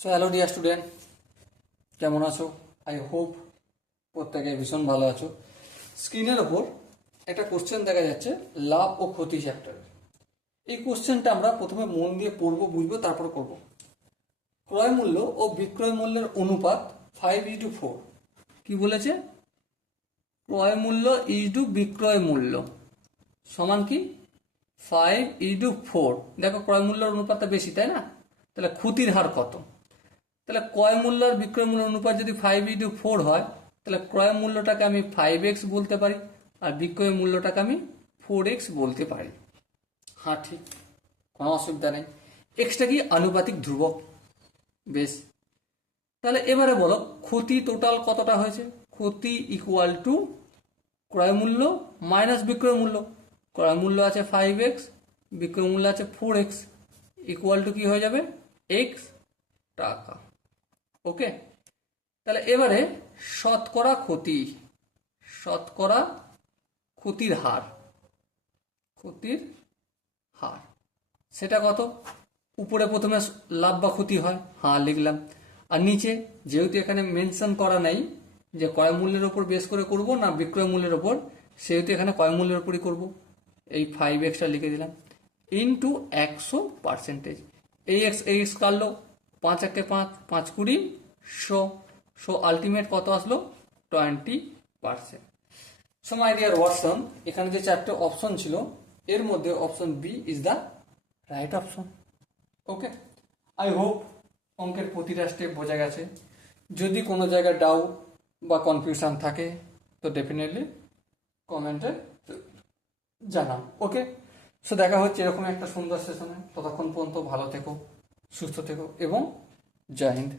So hello dear student, কেমন আছো? I hope প্রত্যেকে ভীষণ ভালো আছো। স্ক্রিনের ওপর একটা কোশ্চেন দেখা যাচ্ছে, লাভ ও ক্ষতি চ্যাপ্টার। এই কোশ্চেনটা আমরা প্রথমে মন দিয়ে পড়বো, বুঝবো, তারপর করব। ক্রয় মূল্য ও বিক্রয় মূল্যের অনুপাত 5:4। কি বলেছে? ক্রয় মূল্য ইজটু বিক্রয় মূল্য সমান কি 5:4। দেখো ক্রয় মূল্যের অনুপাতটা বেশি, তাই না? তাহলে ক্ষতির হার কত? তাহলে ক্রয় মূল্য আর বিক্রয় মূল্য অনুপাত যদি 5:4 হয়, তাহলে ক্রয় মূল্যটাকে আমি 5x বলতে পারি আর বিক্রয় মূল্যটাকে আমি 4x বলতে পারি। হ্যাঁ, ঠিক, কোনো অসুবিধা নেই। এক্সটা কি? আনুপাতিক ধ্রুবক। বেশ, তাহলে এবারে বলো ক্ষতি টোটাল কতটা হয়েছে। ক্ষতি ইকুয়াল টু ক্রয় মূল্য মাইনাস বিক্রয় মূল্য। ক্রয় মূল্য আছে 5x, বিক্রয় মূল্য আছে 4x, ইকুয়াল টু কি হয়ে যাবে? x টাকা। ওকে, তাহলে এবারে শতকরা ক্ষতি, শতকরা ক্ষতির হার, ক্ষতির হার সেটা কত? উপরে প্রথমে লাভ বা ক্ষতি হয়, হ্যাঁ লিখলাম। আর নিচে যেহেতু এখানে মেনশন করা নেই যে ক্রয় মূল্যের ওপর বেস করে করব না বিক্রয় মূল্যের ওপর, সেহেতু এখানে ক্রয় মূল্যের ওপরই করব। এই 5xটা লিখে দিলাম ইন্টু 100%। এই এক্স কাটলো, 5 একে 5, 5 20, 100 আলটিমেট কত আসলো? 20%। সো মাই ডিয়ার ওয়াটসন, এখানে যে চারটে অপশন ছিল এর মধ্যে option B is the right option. Okay, I hope অঙ্কের প্রতিটা স্টেপ বোঝা গেছে। যদি কোনো জায়গায় ডাউট বা কনফিউশন থাকে তো ডেফিনেটলি কমেন্টে জানান। ওকে, সো দেখা হচ্ছে এরকম একটা সুন্দর সেশনে। ততক্ষণ পর্যন্ত ভালো থেকো, সুস্থ থেকো এবং জয় হিন্দ।